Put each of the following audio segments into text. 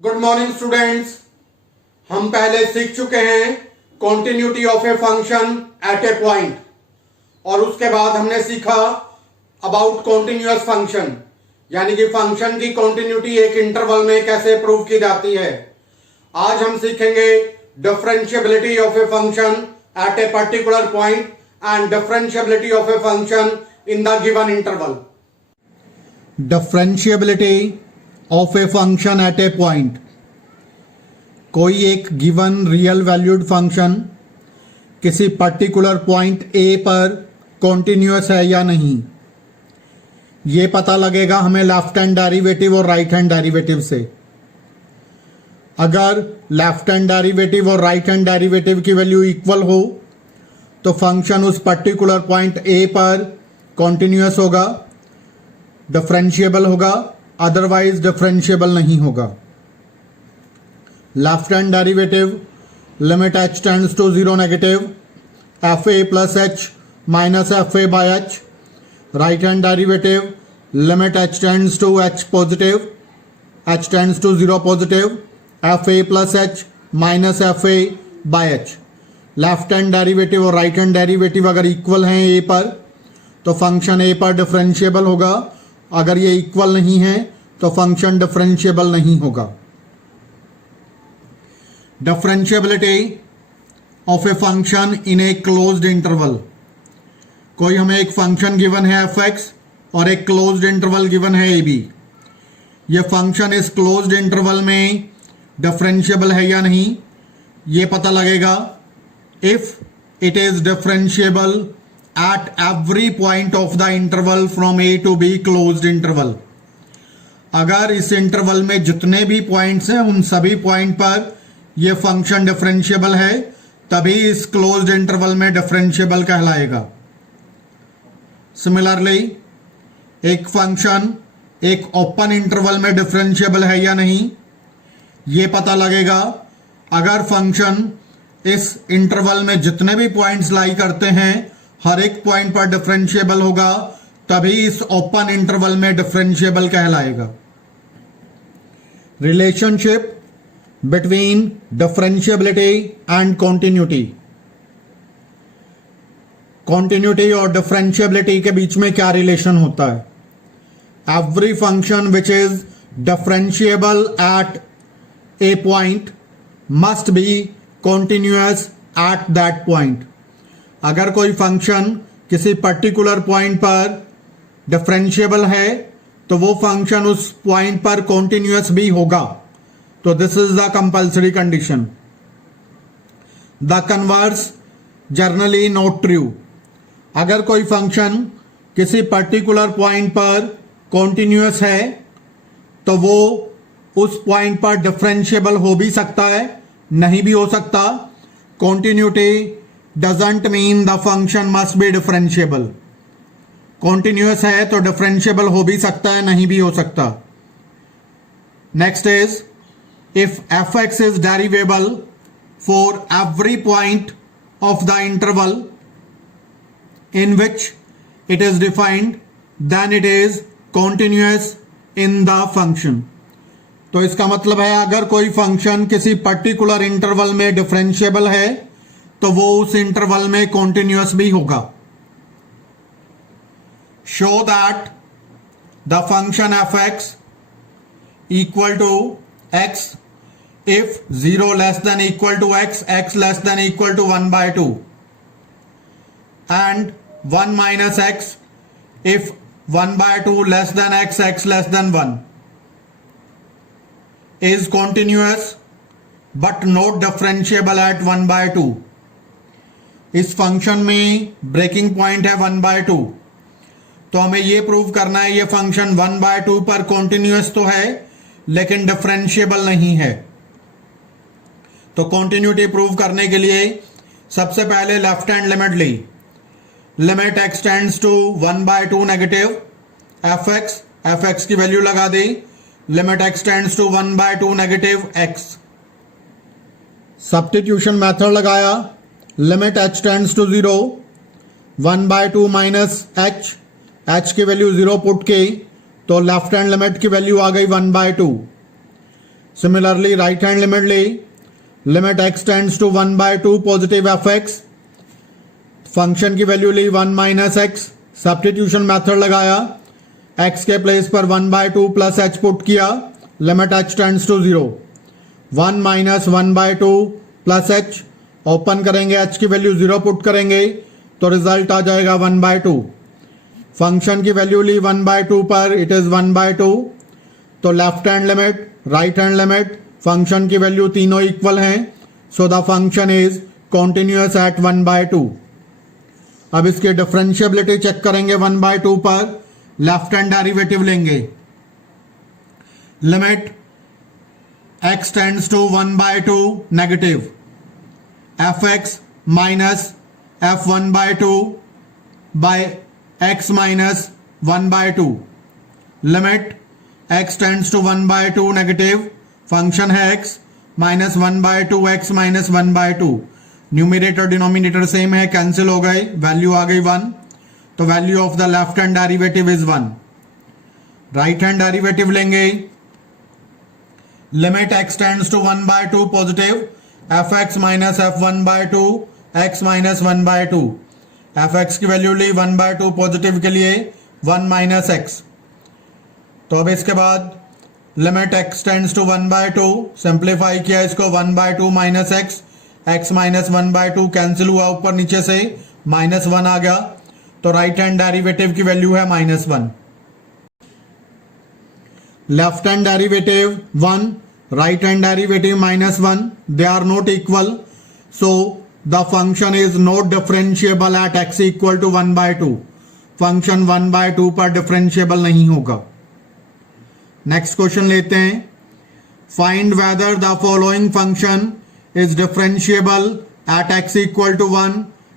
Good morning students. हम पहले सीख चुके हैं continuity of a function at A point और उसके बाद हमने सीखा अबाउट कॉन्टिन्यूअस फंक्शन, यानी कि फंक्शन की कॉन्टिन्यूटी एक इंटरवल में कैसे प्रूव की जाती है। आज हम सीखेंगे differentiability of a function at a particular point and differentiability of a function in the given interval. Differentiability of a function at A point. कोई एक गिवन रियल वैल्यूड फंक्शन किसी पर्टिकुलर पॉइंट ए पर continuous है या नहीं, ये पता लगेगा हमें लेफ्ट हैंड डेरिवेटिव और राइट हैंड डेरिवेटिव से। अगर लेफ्ट हैंड डेरिवेटिव और राइट हैंड डेरिवेटिव की वैल्यू इक्वल हो तो फंक्शन उस पर्टिकुलर पॉइंट ए पर कॉन्टिन्यूअस होगा, डिफरेंशिएबल होगा, अदरवाइज डिफरेंशिएबल नहीं होगा। Left hand derivative limit h tends to 0 negative fa plus h minus fa by h। Right hand derivative limit h tends to h positive h tends to 0 positive fa plus h minus fa by h। Left hand derivative और right hand derivative अगर equal हैं a पर तो function a पर differentiable होगा, अगर ये equal नहीं है तो फंक्शन डिफरेंशिएबल नहीं होगा। Differentiability of a function in a closed interval. कोई हमें एक फंक्शन गिवन है f(x) और एक क्लोज्ड इंटरवल गिवन है ab। ये फंक्शन इस क्लोज्ड इंटरवल में डिफरेंशिएबल है या नहीं, ये पता लगेगा if it is differentiable at every point of the interval from a to b closed interval। अगर इस इंटरवल में जितने भी पॉइंट्स हैं उन सभी पॉइंट पर यह फंक्शन डिफरेंशिएबल है, तभी इस क्लोज्ड इंटरवल में डिफरेंशिएबल कहलाएगा। सिमिलरली एक फंक्शन एक ओपन इंटरवल में डिफरेंशिएबल है या नहीं, यह पता लगेगा अगर फंक्शन इस इंटरवल में जितने भी पॉइंट्स लाई करते हैं हर एक पॉइंट पर डिफरेंशिएबल होगा, तभी इस ओपन इंटरवल में डिफरेंशिएबल कहलाएगा। Relationship between differentiability and continuity. Continuity और डिफरेंशिएबिलिटी के बीच में क्या रिलेशन होता है? Every function which is differentiable eight A point must be continuous at that point. अगर कोई फंक्शन किसी पर्टिकुलर पॉइंट पर डिफरेंशिएबल है तो वो फंक्शन उस पॉइंट पर कॉन्टिन्यूअस भी होगा, तो this is the compulsory condition. The converse generally not true. अगर कोई फंक्शन किसी पर्टिकुलर पॉइंट पर कॉन्टिन्यूअस है तो वो उस पॉइंट पर डिफरेंशिएबल हो भी सकता है, नहीं भी हो सकता। Continuity doesn't mean the function must be differentiable। Continuous है तो डिफरेंशिएबल हो भी सकता है, नहीं भी हो सकता। Next is if f(x) is derivable for every point of the interval in which it is defined, then it is continuous in the function। तो इसका मतलब है अगर कोई फंक्शन किसी पर्टिकुलर इंटरवल में डिफरेंशिएबल है तो वो उस इंटरवल में कॉन्टिन्यूअस भी होगा। Show that the function f(x) equal to x if 0 less than equal to x, x less than equal to 1/2 and 1 minus x if 1/2 less than x, x less than 1 is continuous but not differentiable at 1/2। इस function में breaking point है 1/2, तो हमें यह prove करना है ये function 1/2 पर कॉन्टिन्यूअस तो है लेकिन डिफरेंशिएबल नहीं है। तो कॉन्टिन्यूटी प्रूव करने के लिए सबसे पहले लेफ्ट हैंड लिमिट ली। Limit x tends to 1/2 negative f(x) की वैल्यू लगा दी। Limit x tends to 1/2 negative x। Substitution method लगाया। Limit h tends to 0 1/2 minus h की वैल्यू 0 पुट की तो लेफ्ट हैंड लिमिट की वैल्यू आ गई 1/2। Similarly, right hand limit ले, limit x tends to 1/2 positive f x, function की value ली 1 माइनस एक्स, सब्स्टिट्यूशन मेथड लगाया, x के प्लेस पर 1/2 प्लस h पुट किया, limit h tends to 0, 1 minus 1/2 plus h, open करेंगे h की value 0 put करेंगे तो रिजल्ट आ जाएगा 1/2। फंक्शन की वैल्यू ली 1/2 पर, इट इज 1/2, तो left hand limit, right hand limit, function की वैल्यू तीनों इक्वल हैं, so the function is continuous at 1/2। अब इसकी डिफरेंशिएबिलिटी चेक करेंगे 1/2 पर, लेफ्ट हैंड डेरिवेटिव लेंगे, limit x tends to 1/2 negative, f x minus f1/2 by x minus 1/2, limit x tends to 1/2 negative, function है x minus 1/2 x minus 1/2, numerator denominator same है, cancel हो गए, value आ गई 1, तो value of the left hand derivative is 1। Right hand derivative लेंगे, limit x tends to 1/2 positive, f x minus f1/2 x minus 1/2, f x की value ली 1/2 positive के लिए 1 माइनस एक्स, तो अब इसके बाद लिमिट x टेंड्स टू 1/2, सिंप्लीफाई किया इसको, 1/2 minus x, x minus 1/2 cancel हुआ, ऊपर नीचे से -1 आ गया, तो राइट हैंड डेरिवेटिव की वैल्यू है -1। Left hand derivative 1, right hand derivative -1, they are not equal, so the function is not differentiable at x equal to 1/2। Function 1/2 पर डिफरेंशिएबल नहीं होगा। नेक्स्ट क्वेश्चन लेते हैं, find whether the following function is differentiable at x equal to 1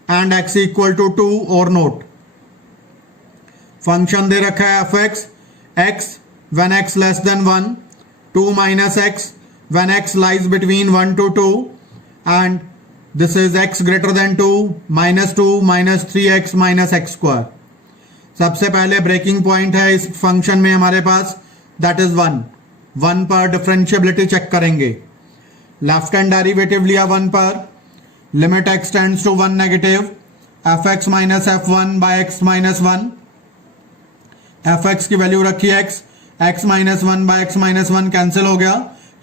and x equal to 2 और not. Function दे रखा है f x, x when x less than 1, 2 minus x when x lies between 1 to 2 and this is x greater then 2, -2 minus 3x minus x square. सबसे पहले breaking point है इस function में हमारे पास, दैट इज 1 पर डिफरेंशिएबिलिटी चेक करेंगे, left hand derivative लिया 1 पर, limit x tends to 1 negative, f x minus f1 by x minus 1, f x की वैल्यू रखी x minus 1 by x minus 1 cancel हो गया,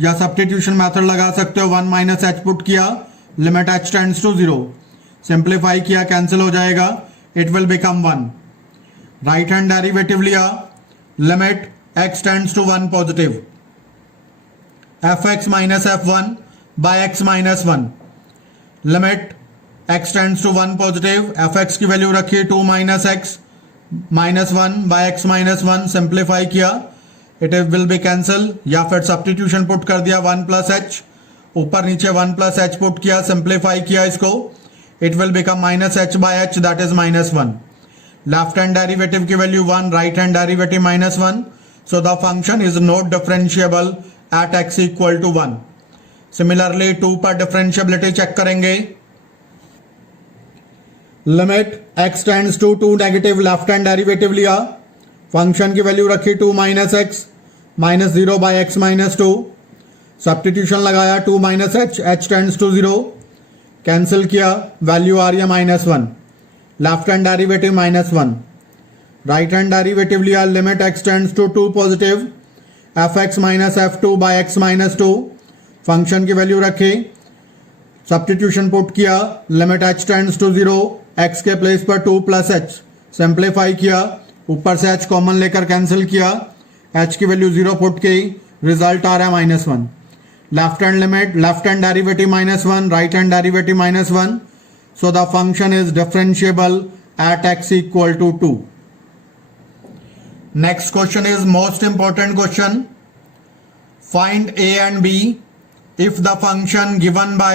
या सब्स्टिट्यूशन मेथड लगा सकते हो, 1 माइनस h पुट किया, limit h tends to 0, simplify किया, कैंसिल हो जाएगा, it will become 1। Right hand derivative लिया, limit x tends to 1 positive, f x minus f1 by x minus 1, limit x tends to 1 positive, f x की value रखी 2 minus x minus 1 by x minus 1, simplify किया, it will be cancel, या फिर substitution put कर दिया 1 plus h, ऊपर नीचे 1 plus h put किया, सिंप्लीफाई किया इसको, it will become minus h by h, that is -1। Left hand derivative की value 1, right hand derivative -1, so the function is not differentiable at x equal to 1। Similarly 2 पर differentiability check करेंगे, limit x tends to 2 negative, left hand derivative लिया, function की value रखी 2 minus x minus 0 by x minus 2, substitution लगाया 2 minus h tends to 0, cancel किया, value आ रही है -1, left hand derivative -1, right hand derivative लिया, limit x tends to 2 positive, f x minus f2 by x minus 2, function की value रखी, substitution put किया, limit h tends to 0, x के place पर 2 प्लस h, सिंप्लीफाई किया, ऊपर से h common लेकर कैंसिल किया, h की वैल्यू 0 पुट की, रिजल्ट आ रहा है -1। Left hand limit, left hand derivative -1, right hand derivative -1, so the function is differentiable at x equal to 2। Next question is most important question. Find a and b if the function given by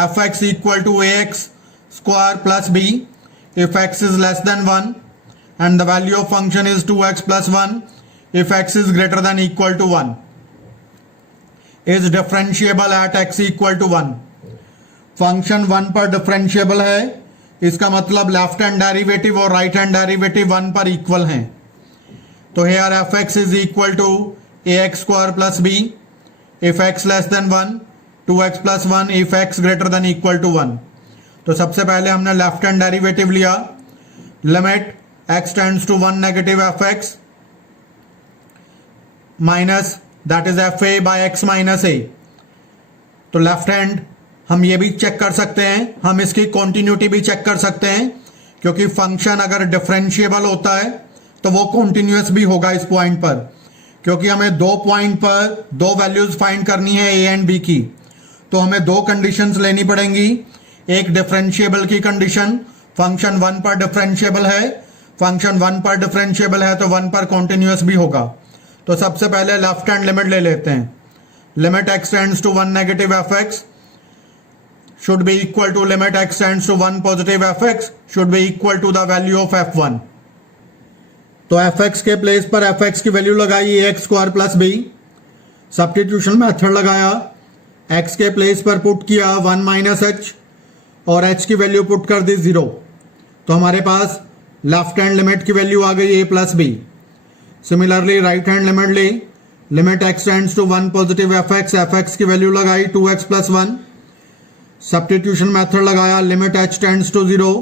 fx equal to ax square plus b if x is less than 1 and the value of function is 2x plus 1 if x is greater than equal to 1 is differentiable at x equal to 1। Function 1 पर differentiable है, इसका मतलब left hand derivative और right hand derivative 1 पर equal हैं, तो here f(x) is equal to ax square plus b if x less than 1, 2x plus 1 if x greater than equal to 1। तो सबसे पहले हमने लेफ्ट हैंड डेरिवेटिव लिया, limit x tends to 1 negative f x minus that is f a by x minus a. तो left hand हम ये भी check कर सकते हैं, हम इसकी कॉन्टिन्यूटी भी चेक कर सकते हैं, क्योंकि फंक्शन अगर डिफरेंशिएबल होता है तो वो कॉन्टिन्यूअस भी होगा इस पॉइंट पर, क्योंकि हमें दो पॉइंट पर दो वैल्यूज फाइंड करनी है ए एंड बी की। तो हमें दो कंडीशंस लेनी पड़ेंगी, एक डिफरेंशिएबल की कंडीशन, फंक्शन 1 पर डिफरेंशिएबल है, फंक्शन 1 पर डिफरेंशिएबल है तो 1 पर कॉन्टिन्यूअस भी होगा। तो सबसे पहले लेफ्ट हैंड लिमिट ले लेते हैं, limit x tends to 1 negative f x should be equal to limit x tends to 1 positive fx should be equal to the value of f1। तो fx के प्लेस पर fx की value लगाई ax square plus b, substitution method लगाया, x के place पर put किया 1 minus h और h की वैल्यू पुट कर दी 0। तो हमारे पास लेफ्ट हैंड लिमिट की वैल्यू आ गई a plus b. Similarly right hand limit ली, limit x tends to 1 positive fx की वैल्यू लगाई 2x प्लस 1, सब्स्टिट्यूशन मेथड लगाया, limit h tends to 0,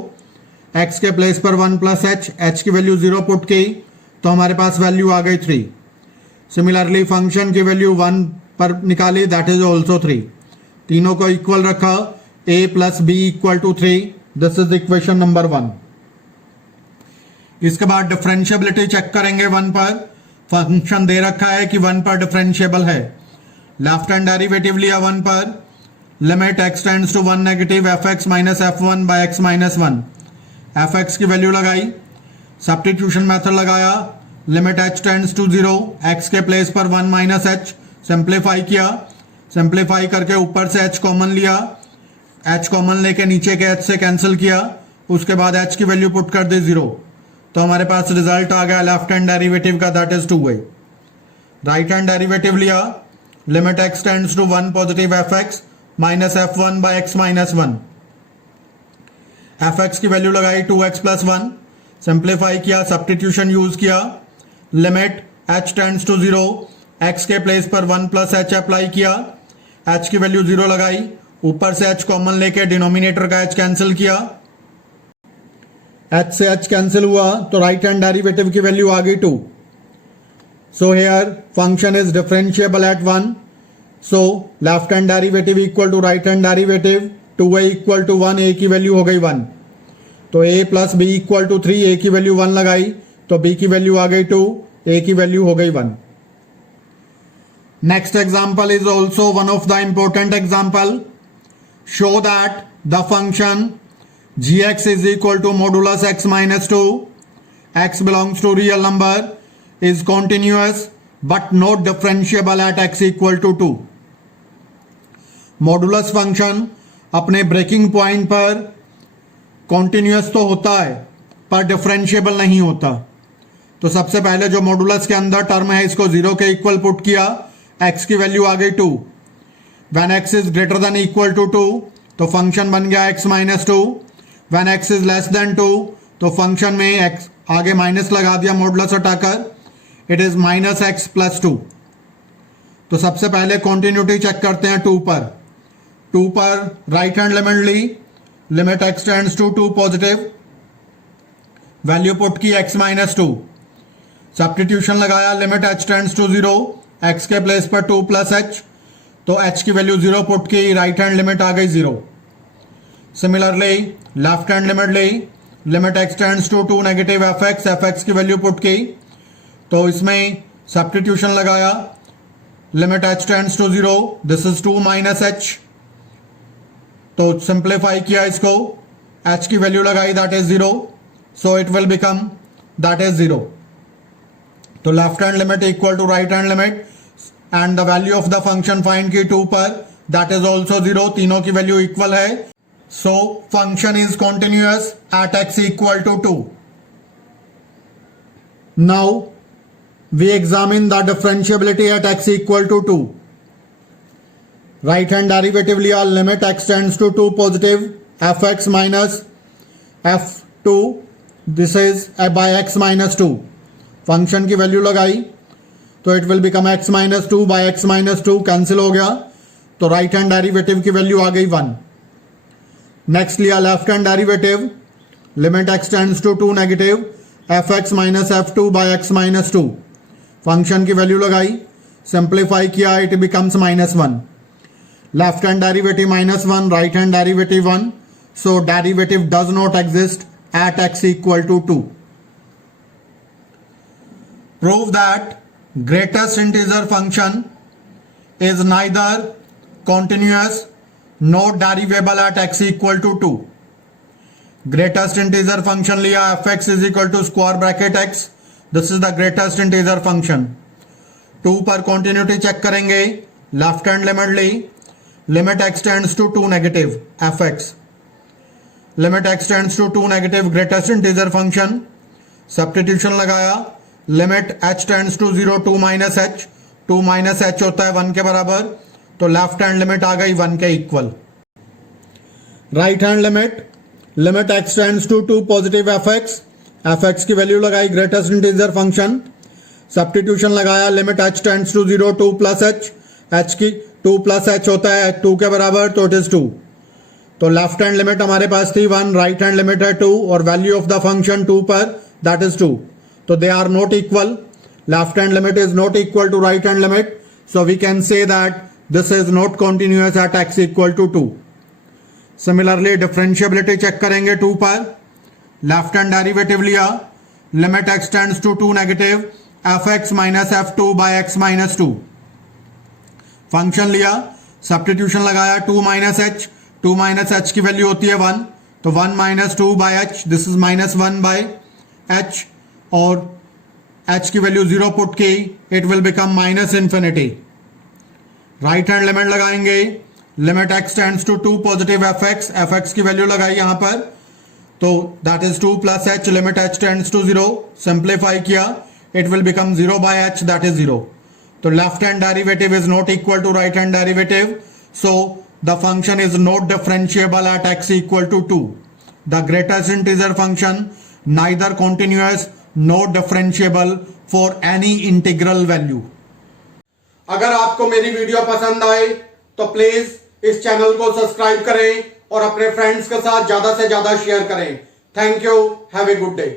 x के प्लेस पर 1 प्लस h की वैल्यू 0 पुट की तो हमारे पास वैल्यू आ गई 3। सिमिलरली फंक्शन की वैल्यू 1 पर निकाली, दैट इज ऑल्सो 3। तीनों को इक्वल रखा, a plus b equal to 3, this is equation number 1। इसके बाद डिफरेंशिएबिलिटी चेक करेंगे 1 पर, फंक्शन दे रखा है कि 1 पर डिफरेंशिएबल है, लेफ्ट हैंड डेरिवेटिव लिया 1 पर, limit x tends to 1 negative f x minus f1 by x minus 1, f x की वैल्यू लगाई, सब्स्टिट्यूशन मेथड लगाया, limit h tends to 0, x के प्लेस पर 1 माइनस h, सिंप्लीफाई किया, सिंप्लीफाई करके ऊपर से h कॉमन लिया, h कॉमन लेके नीचे के h से कैंसिल किया, उसके बाद h की वैल्यू पुट कर दी 0। तो हमारे पास रिजल्ट आ गया लेफ्ट हैंड डेरिवेटिव का, that is 2y। Right hand derivative लिया, limit x tends to 1 positive f x minus f1 by x minus 1, fx की वैल्यू लगाई 2x प्लस 1, सिंप्लीफाई किया, सब्स्टिट्यूशन यूज किया, limit h tends to 0, x के place पर 1 plus h apply किया, h की value 0 लगाई, ऊपर से h कॉमन लेके डिनोमिनेटर का h कैंसिल किया, h से h कैंसिल हुआ तो राइट हैंड डेरिवेटिव की वैल्यू आ गई 2। So here function is differentiable at 1, so left hand derivative equal to right hand derivative, 2a equal to 1, a की वैल्यू हो गई 1। तो a plus b equal to 3, a की वैल्यू 1 लगाई तो b की वैल्यू आ गई 2, a की वैल्यू हो गई 1। Next example is also one of the important example, show that the function gx is equal to modulus x minus 2, x belongs to real number, is continuous but not differentiable at x equal to 2। Modulus function अपने breaking point पर continuous तो होता है पर differentiable नहीं होता। तो सबसे पहले जो मॉडुलस के अंदर टर्म है इसको 0 के इक्वल पुट किया, x की वैल्यू आ गई 2। When x is greater than equal to 2 तो फंक्शन बन गया x minus 2, when x is less than 2 तो फंक्शन में x आगे माइनस लगा दिया मॉडुलस हटाकर, it is minus x plus 2। तो सबसे पहले कॉन्टिन्यूटी चेक करते हैं 2 पर। 2 पर राइट हैंड लिमिट ली, limit x tends to 2 positive, value put की x माइनस 2, सब्स्टिट्यूशन लगाया, limit h tends to 0, x के प्लेस पर 2 प्लस h, तो h की वैल्यू 0 पुट की, राइट हैंड लिमिट आ गई 0। सिमिलरली लेफ्ट हैंड लिमिट ली, limit x tends to 2 negative f x की वैल्यू पुट की, तो इसमें सब्स्टिट्यूशन लगाया, limit h tends to 0, this is 2 minus h, तो सिंप्लीफाई किया इसको, h की वैल्यू लगाई that is 0, so it will become that is 0। तो left hand limit equal to right hand limit and the value of the function find की 2 पर, that is also 0, तीनों की वैल्यू इक्वल है, so function is continuous at x equal to 2। Now we examine the differentiability at x equal to 2. Right hand derivative लिया, limit x tends to 2 positive fx minus f2, this is by x minus 2, function की value लगाई, तो it will become x minus two by x minus two, cancel हो गया, तो right hand derivative की value आ गई 1। नेक्स्ट लिया left hand derivative, limit x tends to 2 negative fx minus f2 by x minus two, function की value लगाई, simplify किया, it becomes -1। Left hand derivative -1, right hand derivative 1, so derivative does not exist at x equal to 2. Prove that greatest integer function is neither continuous nor derivable at x equal to 2. Greatest integer function लिया fx is equal to square bracket x, this is the greatest integer function. 2 पर continuity check करेंगे, left hand limit Lee, limit x tends to 2 negative fx, limit x tends to 2 negative greatest integer function, substitution लगाया, limit h tends to 0 2 minus h, 2 minus h होता है 1 के बराबर, तो left hand limit आ गई 1 के equal. Right hand limit, limit x tends to 2 positive fx, fx की वैल्यू लगाई, ग्रेटेस्ट इंटीजर फंक्शन, सब्स्टिट्यूशन लगाया, limit h tends to 0 2 plus h की 2 प्लस h होता है 2 के बराबर, तो इट इज 2। तो लेफ्ट हैंड लिमिट हमारे पास थी 1, राइट हैंड लिमिट है 2 और वैल्यू ऑफ द फंक्शन 2 पर, दैट इज 2, तो they are not equal. Left hand limit is not equal to right hand limit, so we can say that this is not continuous at x equal to 2। Similarly differentiability check करेंगे 2 पर, left hand derivative लिया, limit x tends to 2 negative fx minus f2 by x minus 2, function लिया, substitution लगाया, 2 minus h, 2 minus h की value होती है 1, तो 1 minus 2 by h, this is minus 1 by h, और h की वैल्यू 0 पुट की, it will become minus infinity. Right hand limit लगाएंगे, limit x tends to 2 positive fx की वैल्यू लगाई यहां पर, तो that is 2 plus h, limit h tends to 0, simplify किया, it will become 0 by h, that is 0। तो left hand derivative is not equal to right hand derivative, so the function is not differentiable at x equal to 2. The greatest integer function neither continuous nor differentiable for any integral value. अगर आपको मेरी video पसंद आए तो please इस channel को subscribe करें और अपने फ्रेंड्स के साथ ज्यादा से ज्यादा शेयर करें। Thank you, have a good day.